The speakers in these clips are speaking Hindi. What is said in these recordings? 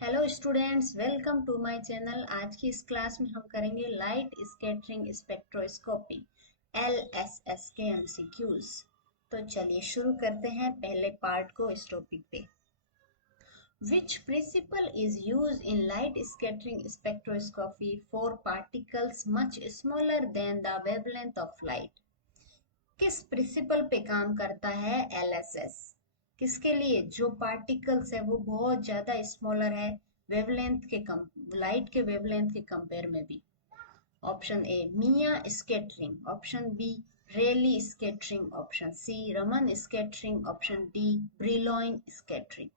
Hello students, welcome to my channel. आज की इस क्लास में हम करेंगे लाइट स्कैटरिंग स्पेक्ट्रोस्कोपी एलएसएस के एमसीक्यूज। तो चलिए शुरू करते हैं पहले पार्ट को इस टॉपिक पे। Which principle is used in light scattering spectroscopy for particles much smaller than the wavelength of light? किस प्रिंसिपल पे काम करता है एलएसएस? किसके लिए? जो पार्टिकल्स है वो बहुत ज्यादा स्मॉलर है वेवलेंथ के कम, लाइट के वेवलेंथ के कंपेयर में भी। Option A Mie scattering, option B Rayleigh scattering, option C Raman scattering, option D Brillouin scattering.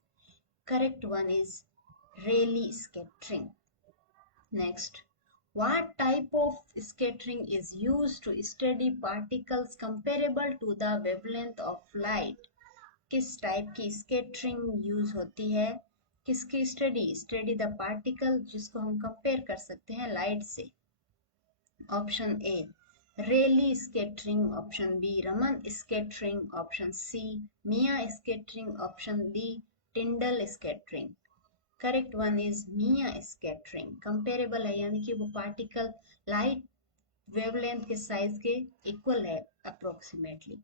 Correct one is Rayleigh scattering. Next, what type of scattering is used to study particles comparable to the wavelength of light? किस टाइप की स्कैटरिंग यूज होती है? किसकी स्टडी द पार्टिकल जिसको हम कंपेयर कर सकते हैं लाइट से। Option A Rayleigh scattering, option B Raman scattering, option C Mie scattering, option D Tyndall scattering. Correct one is Mie scattering. Comparable है यानी कि वो पार्टिकल लाइट वेवलेंथ के साइज के इक्वल है approximately.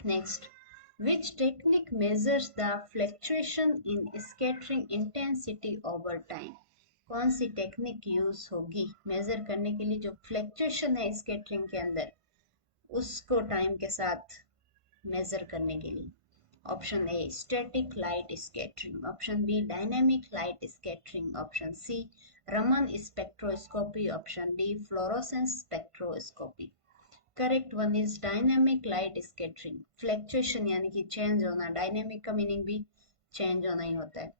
Next, which technique measures the fluctuation in scattering intensity over time? कौन सी टेक्निक यूज होगी मेजर करने के लिए जो फ्लक्चुएशन है स्कैटरिंग के अंदर उसको टाइम के साथ मेजर करने के लिए? Option A static light scattering, option B dynamic light scattering, option C Raman spectroscopy, option D fluorescence spectroscopy. Correct one is dynamic light scattering. Fluctuation यानी कि चेंज होना, डायनामिक का मीनिंग भी चेंज होना ही होता है।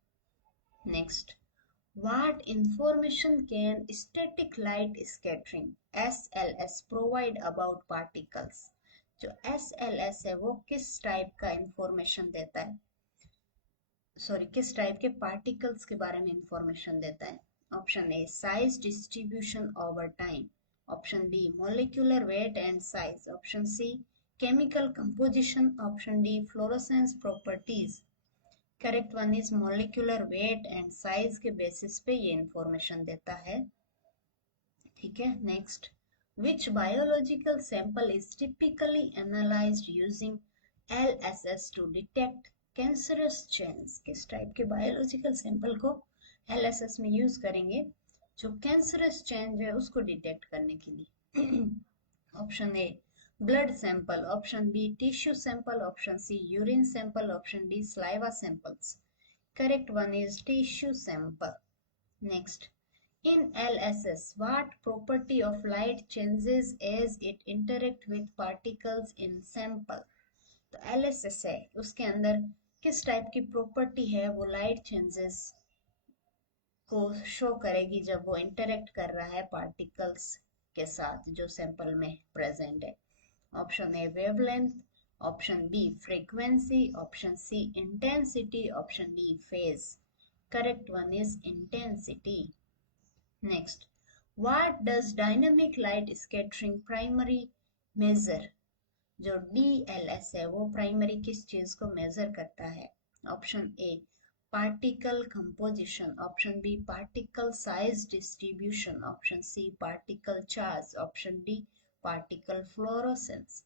Next, what information can static light scattering SLS provide about particles? जो एसएलएस है वो किस टाइप का इंफॉर्मेशन देता है, किस टाइप के पार्टिकल्स के बारे में इंफॉर्मेशन देता है? Option A size distribution over time, option B molecular weight and size, option C chemical composition, option D fluorescence properties. Correct one is molecular weight and size के बेसिस पे ये इंफॉर्मेशन देता है। ठीक है। Next, which biological sample is typically analyzed using LSS to detect cancerous genes? किस टाइप के बायोलॉजिकल सैंपल को LSS में यूज करेंगे जो कैंसरस चेंज है उसको डिटेक्ट करने के लिए? Option A blood sample, option B tissue sample, option C urine sample, option D saliva samples. Correct one is tissue sample. Next, in LSS, what property of light changes as it interact with particles in sample? तो LSS है उसके अंदर किस टाइप की प्रॉपर्टी है वो लाइट चेंजेस को शो करेगी जब वो इंटरेक्ट कर रहा है पार्टिकल्स के साथ जो सैंपल में प्रेजेंट है? Option A wavelength, option B frequency, option C intensity, option D phase. Correct one is intensity. Next, what does dynamic light scattering primary measure? जो DLS है वो प्राइमरी किस चीज को मेजर करता है? Option A particle composition, option B particle size distribution, option C particle charge, option D particle fluorescence.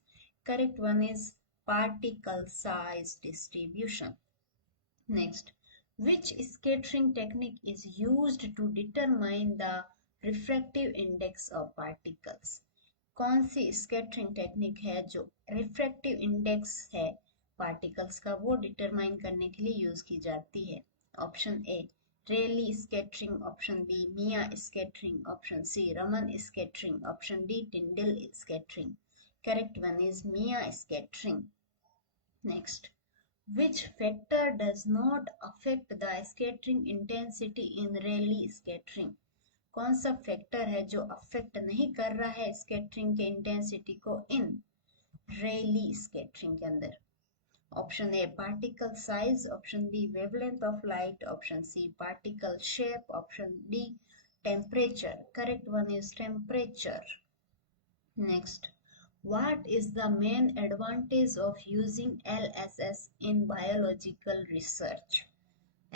Correct one is particle size distribution. Next, which scattering technique is used to determine the refractive index of particles? कौन सी स्कैटरिंग टेक्निक है जो रिफ्रैक्टिव इंडेक्स है पार्टिकल्स का वो डिटरमाइन करने के लिए यूज की जाती है? Option A Rayleigh scattering, option B Mie scattering, option C Raman scattering, option D Tyndall scattering. Correct one is Mie scattering. Next, which factor does not affect the scattering intensity in Rayleigh scattering? कौन सा फैक्टर है जो अफेक्ट नहीं कर रहा है स्कैटरिंग के इंटेंसिटी को इन रेली स्कैटरिंग के अंदर? Option A particle size, option B wavelength of light, option C particle shape, option D temperature. Correct one is temperature. Next, what is the main advantage of using LSS in biological research?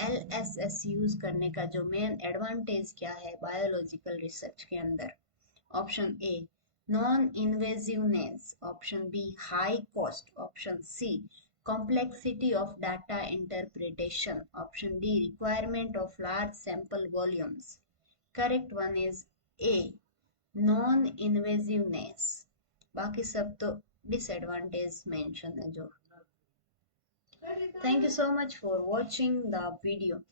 LSS use करने का जो मेन एडवांटेज क्या है बायोलॉजिकल रिसर्च के अंदर? Option A non invasiveness, option B high cost, option C complexity of data interpretation, option D requirement of large sample volumes. Correct one is A non invasiveness. बाकी सब तो disadvantage mention है जो. Thank you so much for watching the video.